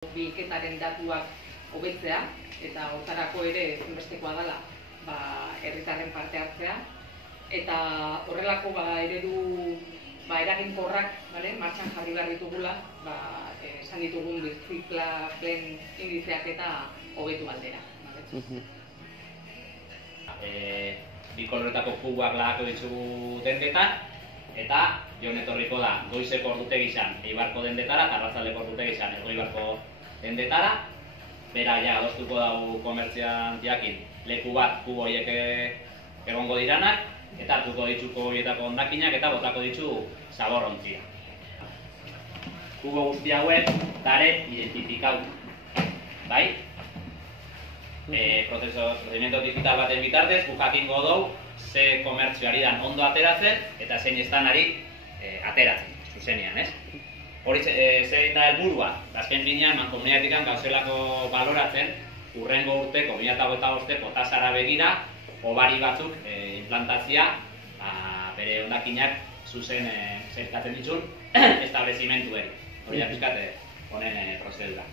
bilketaren datuak hobetzea eta hortarako ere ezinbestekoa dela herritarren parte hartzea eta horrelako eredu eraginkorrak martxan jarri behar ditugula esan ditugun birziklaplen indizeak eta hobetu aldera. Bi koloretako kuboak lagako ditugu dendetan eta jon etorriko da goizeko ordutegi izan Eibarko dendetara eta arratsaldeko ordutegi izan Elgoibarko dendetara. Bera ja adostuko dugu komertziantiakin leku bat kubo horiek egongo diranak eta hartuko dituko horietako hondakinak eta botako ditu zaborrontzia. Kubo guzti hauek dare identifikau, bai? Prozedimiento digital baten bitartez guk jakingo dugu ze komertzio ari dan ondo ateratzen eta zein ez dan ari ateratzen, zuzenean, ez? Hori zein da helburua, azken finean mankomunitatean gauzelako baloratzen hurrengo urteko 2025 tasara begira hobari batzuk implantatzea bere hondakinak zuzen zeharkatzen ditun establezimentuei. Hori da pixkat honen prozedura.